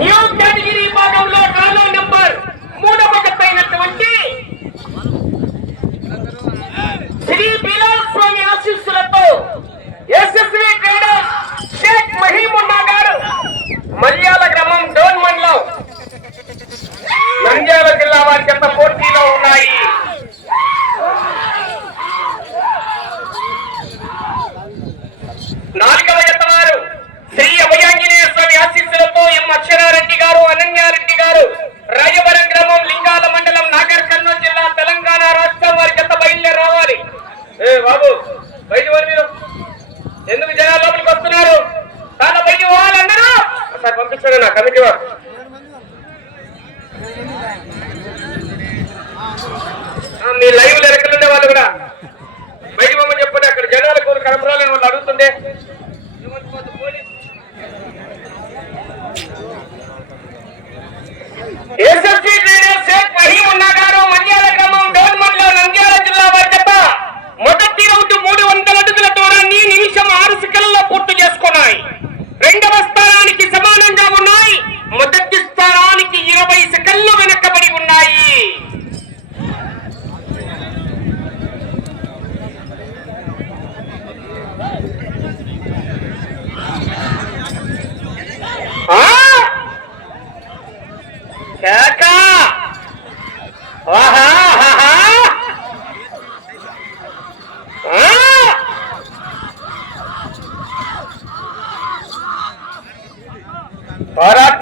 New category విభాగంలో కాలో number మూడవ శ్రీ బిలాల్ స్వామి ఆశీస్సులతో ఎస్ఎస్వి ట్రేడర్స్ షేక్ మహీమున్నా గారు మల్యాల గ్రామం డోన్ మండలం నంద్యాల జిల్లా వారి చెత్త పోటీలో ఉన్నాయి. போராட்ட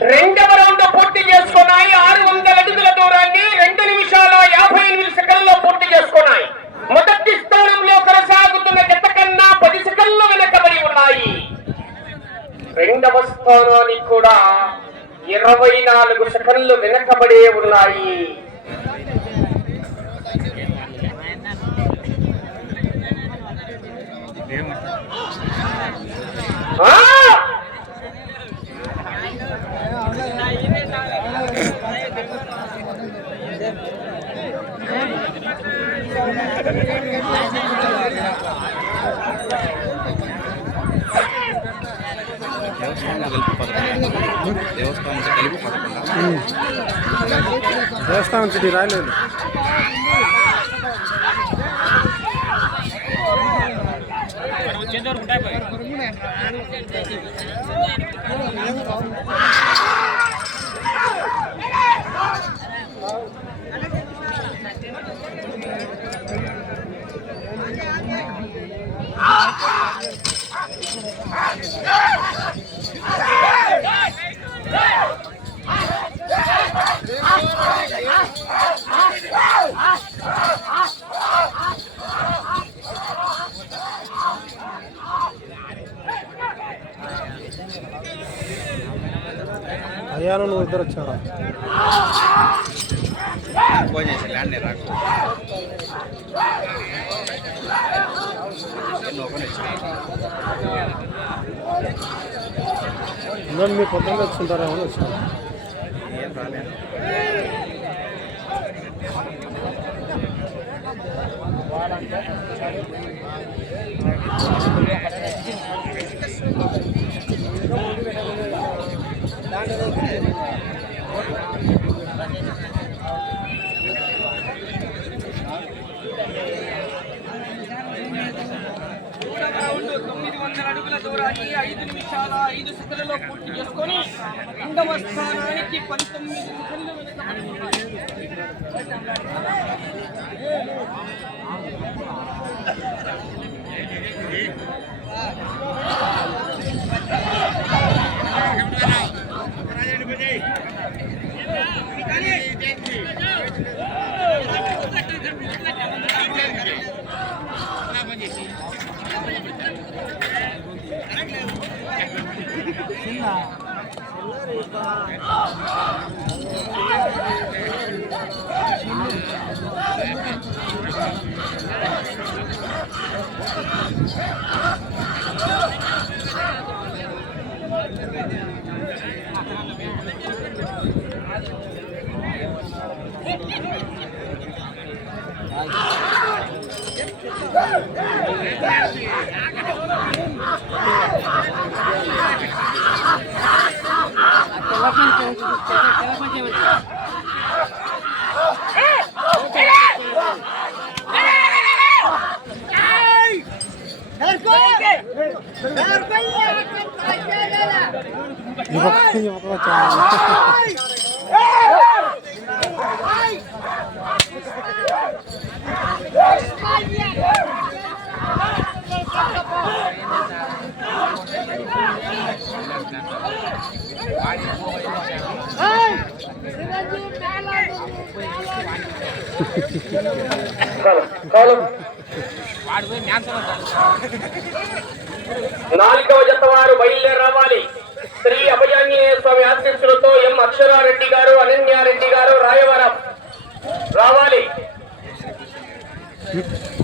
రెండవ రౌండ్ పూర్తి చేసుకున్నాయి. ఆరు వందల అడుగుల దూరాన్ని రెండు నిమిషాల యాభై ఎనిమిది సెకండ్లో పూర్తి చేసుకున్నాయి. మొదటి స్థానంలో కొనసాగుతున్న జత కన్నా పది సెకండ్లు వెనకబడి ఉన్నాయి. రెండవ స్థానానికి కూడా ఇరవై నాలుగు సెకండ్లు వెనకబడే ఉన్నాయి. ఆ! దేవస్థానం కలిపి పదకొండు దేవస్థానం కలిపి పదకొండు దేవస్థానం రాయలేదు నువ్వు ఇద్దరు వచ్చారా ఫోన్ చేసి ల్యాండ్ రాకు ఎన్నో పని అందరూ మీ పొద్దున్న వచ్చుంటారేమో అని వచ్చాను ఏం అడుగుల దూరాన్ని ఐదు నిమిషాల ఐదు సెకండ్లలో పూర్తి చేసుకొని రెండవ స్థానానికి పంతొమ్మిది సెకండ్లు వెనుకబడి ఉన్నాయి. ఈ పక్క ఈ పక్క వచ్చాను కాలం నాలుగవ జత వారు బయలుదేరి రావాలి శ్రీ అభయాంజనేయ స్వామి ఆశీస్సులతో ఎం అక్షరారెడ్డి గారు అనన్యారెడ్డి గారు రాయవరం రావాలి నాలుగవ రౌండ్ పన్నెండు వందల అడుగుల దూరాన్ని ఏడు నిమిషాల పద్నాలుగు సెకండ్లలో పూర్తి చేసుకొని రెండవ స్థానంలో కొనసాగుతున్న జత కన్నా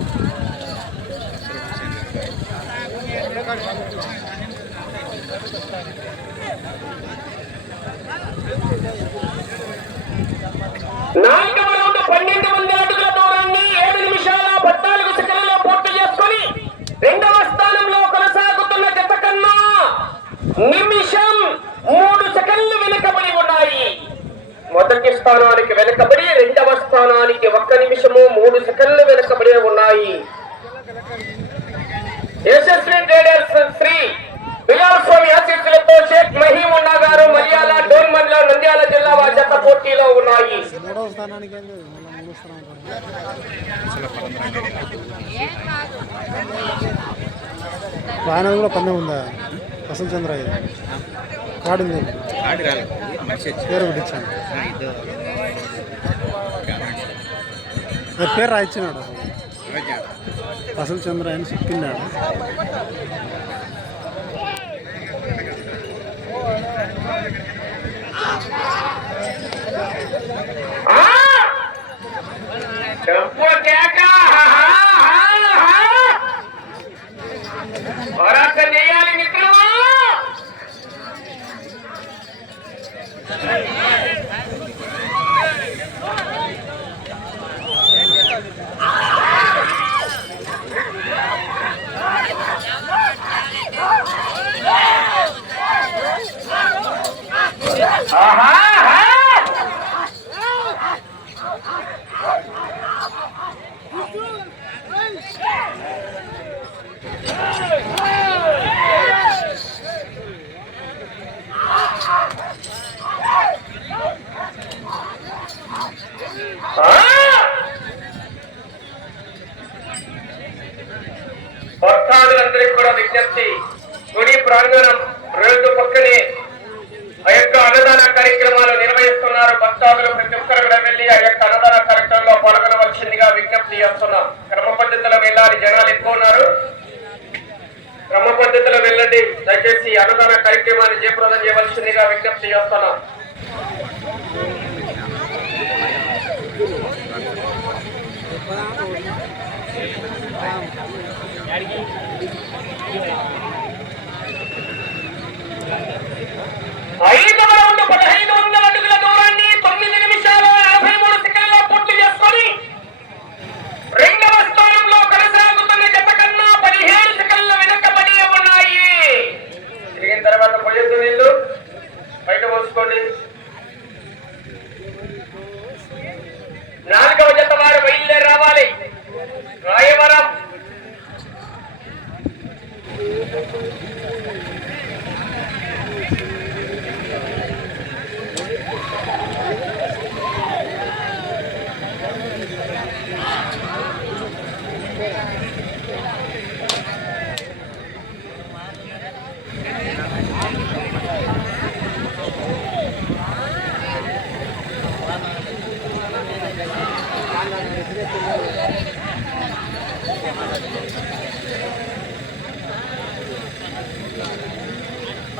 నిమిషం మూడు సెకండ్లు వెనుకబడి ఉన్నాయి. మొదటి స్థానానికి వెనుకబడి రెండవ స్థానానికి ఒక్క నిమిషము మూడు సెకండ్లు వెనుకబడి ఉన్నాయి. యశస్వి ట్రేడర్స్ శ్రీ బిలాల్ స్వామి ఆశీస్సులతో షేక్ మహీమున్నా గారు మలయాళ డోన్ మండలం నంద్యాల జిల్లా పోటీలో ఉన్నాయి. ఆయన కూడా పందెం ఉందా? వసంత్ చంద్ర ఉంది. పేరు పెట్టించాను పేరు రాయించినాడు వసంత్ చంద్ర అని చెప్పినాడు ఆ! చెప్పు చేయవలసిందిగా విజ్ఞప్తి చేస్తున్నాం ఐదవ పదహైదు వందల అడుగుల దూరాన్ని తొమ్మిది నిమిషాలు యాభై మూడు సెకండ్లో పూర్తి చేసుకొని రెండవ స్థానంలో కొనసాగుతున్న జత కన్నా పదిహేడు సెకండ్ల వెనకబడి ఉన్నాయి. తిరిగిన తర్వాత పోయొద్దు నీళ్ళు బయట పోసుకోండి. నాలుగవ జత వారు బయలుదేరా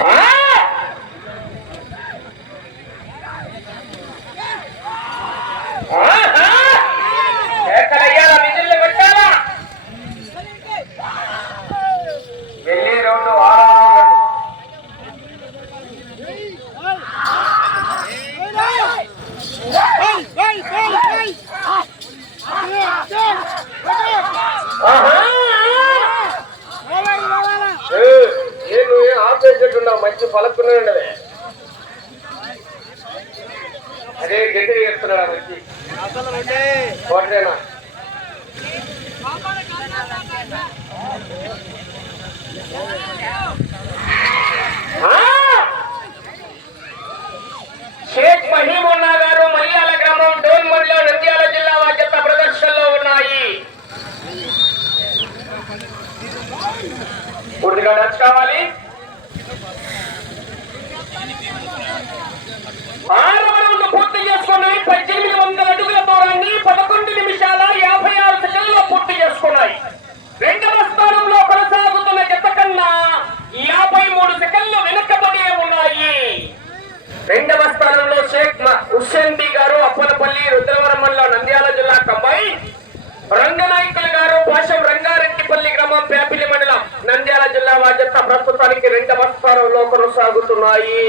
ఆ! ఆహా! కేకలయ్యాలా, విజిల్లు కొట్టాలా? వెళ్ళి రెండు వారాలు ఆహా! ఏ, ఏ నువ్వు ఆపేసేట్టున్నావు మంచి పలుకునే ఉండవే అదే గట్టిగా చెప్తున్నాడా మంచి కోటేనా ఆ! షేక్ మహీమున్నా గారు మల్యాల గ్రామం డోన్మడిలో నంద్యాల జిల్లా వాద్యత ప్రదర్శనలో ఉన్నాయి పూర్తిగా టచ్ కావాలి. పూర్తి చేసుకున్నాయి. పద్దెనిమిది వందల అడుగుల దూరాన్ని పదకొండు నిమిషాల యాభై ఆరు సెకండ్లో పూర్తి చేసుకున్నాయి. రెండవ స్థానంలో కొనసాగుతున్న జత కన్నా యాభై మూడు సెకండ్లు వెనుకబడి ఉన్నాయి. రెండవ స్థానంలో షేక్ హుస్సేన్ బి గారు అప్పలపల్లి రుద్రవరం మండలం నంద్యాల జిల్లా కంబాయి రంగనాయకులు గారు భాషం రంగారెడ్డిపల్లి గ్రామం పేపిలి మండలం నంద్యాల జిల్లా బాధ్యత ప్రస్తుతానికి రెండవ స్థానంలో కొనసాగుతున్నాయి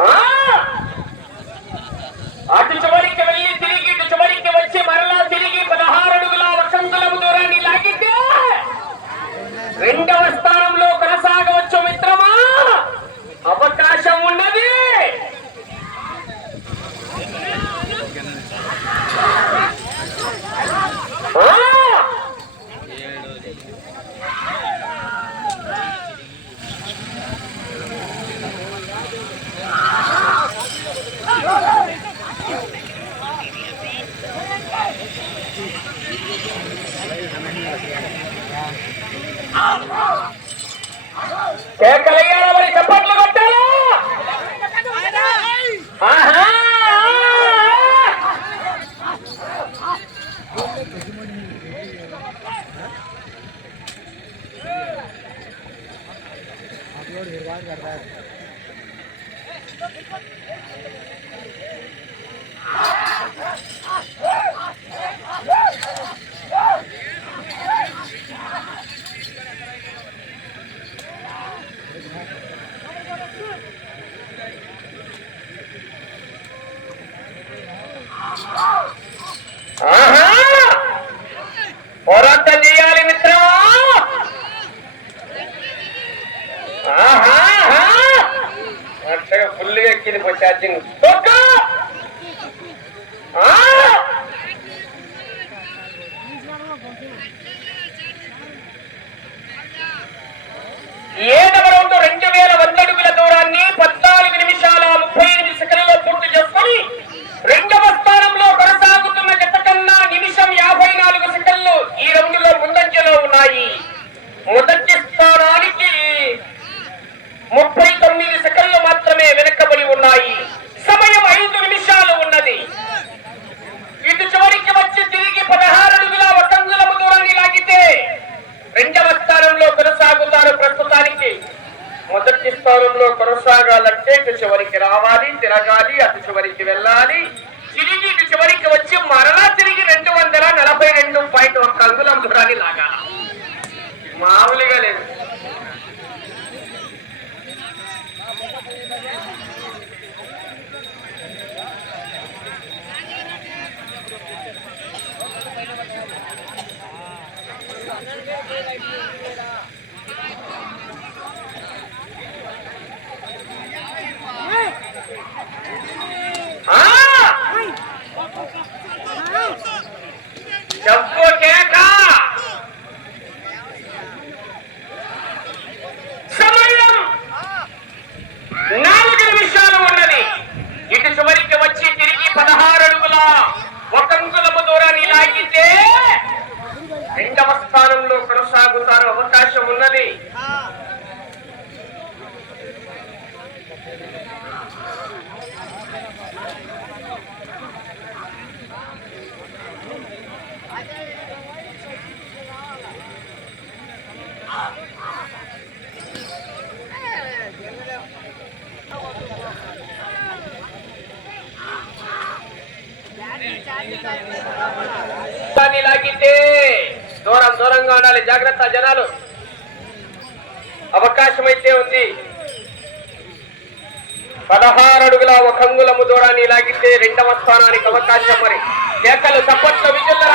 ఆ! అటు చివరికి వెళ్ళి తిరిగి ఇటు చివరికి వచ్చి మరలా తిరిగి పదహారు అడుగుల వసంతులము దూరాన్ని లాగితే రెండవ స్థానంలో కొనసాగవచ్చు మిత్రమా అవకాశం ఉన్నది ఆ! కేకలయ్యాలా మరి చప్పట్లు కొట్టాలా! ఆహా! ఒక అంగుళము దూరాన్ని లాగితే రెండవ స్థానంలో కొనసాగుతారు అవకాశం ఉన్నది. దూరంగా ఉండాలి. జాగ్రత్త జనాలు. అవకాశం అయితే ఉంది. పదహారు అడుగుల ఒక అంగుళము దూరాన్ని లాగితే రెండవ స్థానానికి అవకాశం మరి. కేకలు చప్పట్లు విజులు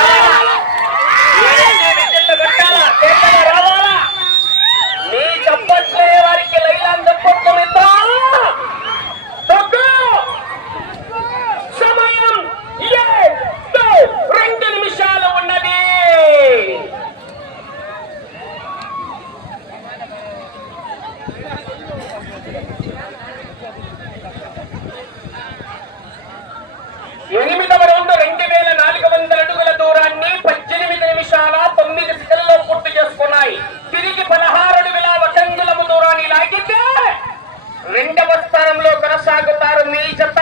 ఎనిమిదవ రౌండ్ రెండు వేల నాలుగు వందల అడుగుల దూరాన్ని పద్దెనిమిది నిమిషాల తొమ్మిది సెకండ్లో పూర్తి చేసుకున్నాయి. తిరిగి పదహారు అడుగుల వకంగులము దూరాన్ని లాగితే రెండవ స్థానంలో కొనసాగుతారు మీ జత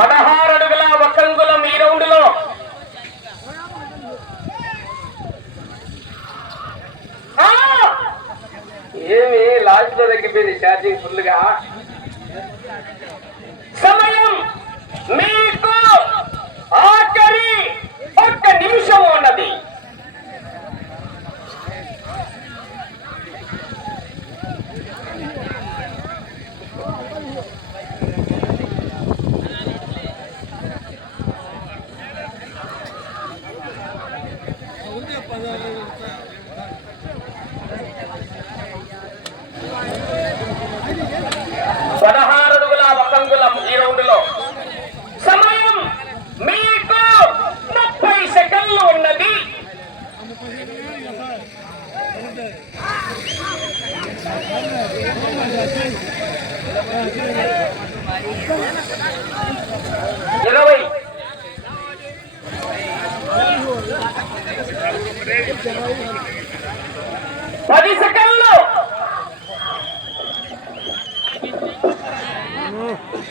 పదహారు అడుగుల వకంగులం ఈ రౌండ్లో ఏమి లాస్ట్లో తగ్గిపోయింది ఛార్జింగ్ ఫుల్గా.